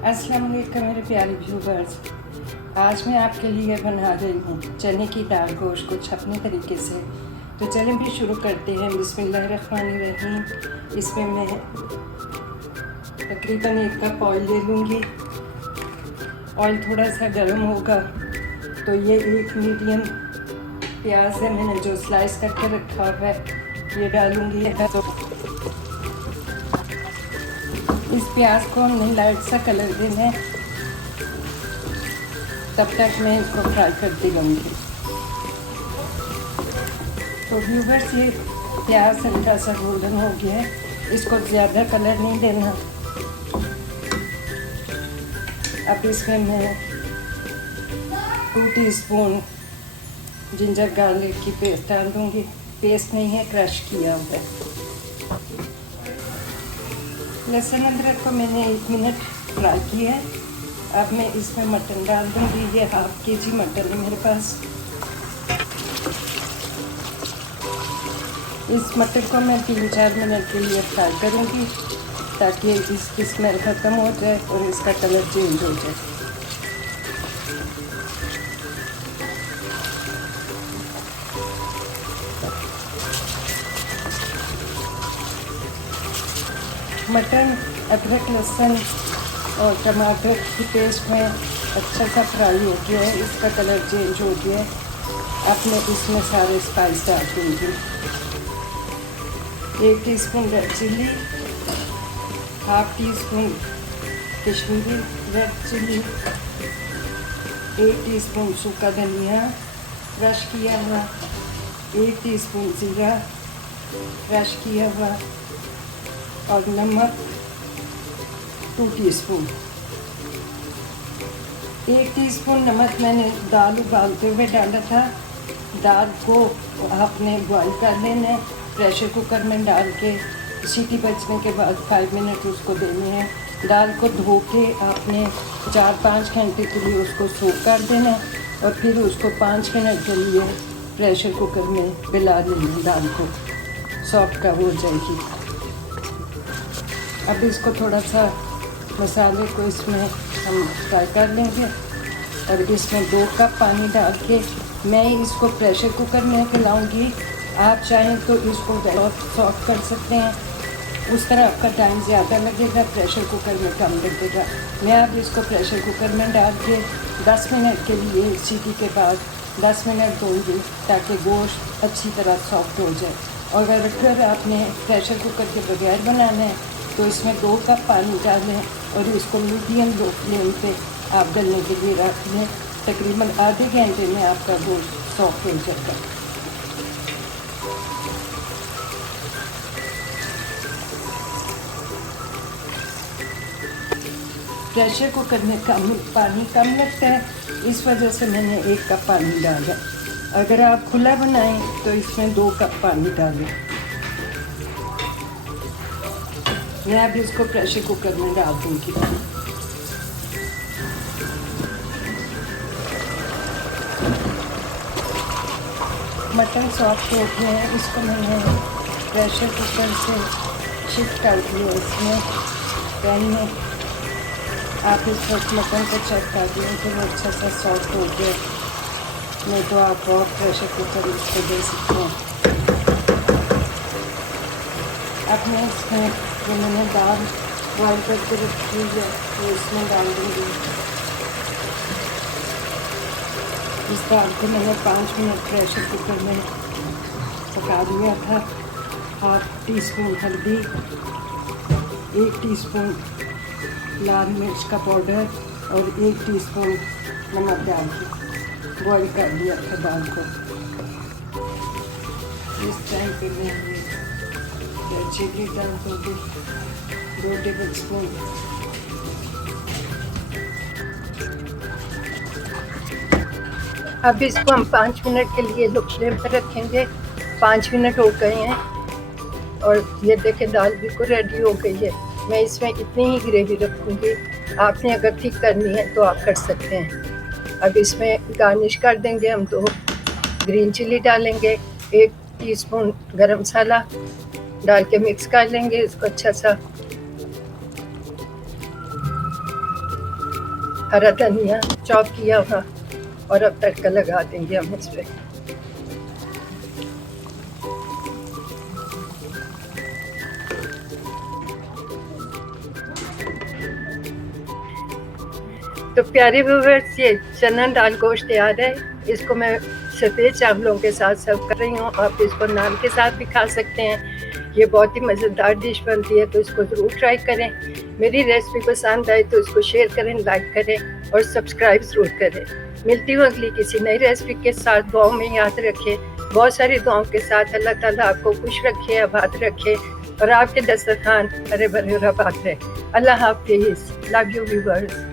अस्सलाम वालेकुम मेरे प्यारे व्यूवर्स। आज मैं आपके लिए बना रही हूँ चने की दाल गोश्त कुछ अपने तरीके से। तो चलें भी शुरू करते हैं। बिस्मिल्लाहिर्रहमानिर्रहीम। इसमें मैं तकरीबन 1 कप ऑयल ले लूँगी। ऑयल थोड़ा सा गर्म होगा तो ये एक मीडियम प्याज है, मैंने जो स्लाइस करके रखा हुआ है ये डालूँगी। तो इस प्याज को हमने लाइट सा कलर देना है, तब तक मैं इसको फ्राई करती रहूँगी। तो व्यूवर्स, ये प्याज हल्का सा गोल्डन हो गया है, इसको ज़्यादा कलर नहीं देना। अब इसमें मैं 2 टीस्पून जिंजर गार्लिक की पेस्ट डाल दूँगी। पेस्ट नहीं है, क्रश किया हुआ है। लहसुन अदरक को मैंने 1 मिनट फ्राई किया है। अब मैं इसमें मटन डाल दूँगी। ये 1/2 kg मटन है मेरे पास। इस मटन को मैं 3-4 मिनट के लिए फ्राई करूँगी ताकि इसकी स्मेल ख़त्म हो जाए और इसका कलर चेंज हो जाए। मटन, अदरक, लहसुन और टमाटर की पेस्ट में अच्छा सा फ्राई हो गया है, इसका कलर चेंज हो गया है। अब मैं इसमें सारे स्पाइस डाल दूँगी। 1 teaspoon red chilli, 1/2 teaspoon Kashmiri red chilli, 1 teaspoon सूखा धनिया क्रश किया हुआ, 1 टीस्पून जीरा क्रश किया हुआ और नमक 2 टीस्पून। 1 टीस्पून नमक मैंने दाल उबालते हुए डाला था। दाल को आपने बॉईल कर लेना है, प्रेशर कुकर में डाल के सीटी बजने के बाद 5 मिनट उसको देने हैं। दाल को धो के आपने 4-5 घंटे के लिए उसको सोक कर देना है और फिर उसको 5 मिनट के लिए प्रेशर कुकर में गला लेना। दाल को सॉफ्ट का हो जाएगी। अब इसको थोड़ा सा मसाले को इसमें हम फ्राई कर लेंगे और इसमें 2 कप पानी डाल के मैं इसको प्रेशर कुकर में खिलाऊँगी। आप चाहें तो इसको सॉफ्ट कर सकते हैं, उस तरह आपका टाइम ज़्यादा लगेगा, प्रेशर कुकर में कम लगेगा। मैं अब इसको प्रेशर कुकर में डाल के 10 मिनट के लिए सीटी के बाद 10 मिनट दूँगी ताकि गोश्त अच्छी तरह सॉफ्ट हो जाए। और अगर आपने प्रेशर कुकर के बगैर बनाना है तो इसमें 2 कप पानी डालें और इसको मीडियम लो फ्लेम पे आप गलने के लिए रख लें। तकरीबन आधे घंटे में आपका गोश्त सॉफ्ट हो जाएगा। प्रेशर कुकर में पानी कम लगता है, इस वजह से मैंने 1 कप पानी डाला। अगर आप खुला बनाएं तो इसमें 2 कप पानी डालें। मैं अब इसको प्रेशर कुकर में डाल दूँगी। मटन सॉफ्ट हो गया है, इसको मैंने प्रेशर कुकर से शिफ्ट कर दिया। इसमें पैन में आप इस वक्त मटन को चेक कर दें कि वो अच्छा सा सॉफ्ट हो गया। नहीं तो आप और प्रेशर कुकर इसको दे सकते हैं। अब मैं इसमें जो मैंने दाल बॉयल करके रखी है वो इसमें डाल दूँगी। इस दाल को मैंने 5 मिनट प्रेशर कुकर में पका दिया था। 1/2 टीस्पून हल्दी, 1 टीस्पून लाल मिर्च का पाउडर और 1 टीस्पून नमक डाल के बॉयल कर दिया था दाल को। इस टाइम पे मैं चिली डाल दूँगी 2 टेबल स्पून। अब इसको हम 5 मिनट के लिए लो फ्लेम पर रखेंगे। 5 मिनट हो गए हैं और ये देखें दाल बिल्कुल रेडी हो गई है। मैं इसमें इतनी ही ग्रेवी रखूँगी। आपने अगर थिक करनी है तो आप कर सकते हैं। अब इसमें गार्निश कर देंगे हम 2 ग्रीन चिली डालेंगे, 1 टीस्पून गरम मसाला डाल के मिक्स कर लेंगे इसको अच्छा सा। हरा धनिया चॉप किया हुआ, और अब तड़का लगा देंगे हम इस पे। तो प्यारे व्यूअर्स, ये चना दाल गोश्त तैयार है। इसको मैं सफ़ेद चावलों के साथ सर्व कर रही हूँ। आप इसको नान के साथ भी खा सकते हैं। ये बहुत ही मज़ेदार डिश बनती है, तो इसको ज़रूर ट्राई करें। मेरी रेसिपी पसंद आए तो इसको शेयर करें, लाइक करें और सब्सक्राइब ज़रूर करें। मिलती हूँ अगली किसी नई रेसिपी के साथ। दुआओं में याद रखें, बहुत सारी दुआओं के साथ। अल्लाह ताला आपको खुश रखे, आबाद रखे और आपके दस्तरखान हरे भरे और आबाद रहे। अल्लाह हाफिज़। Love you viewers.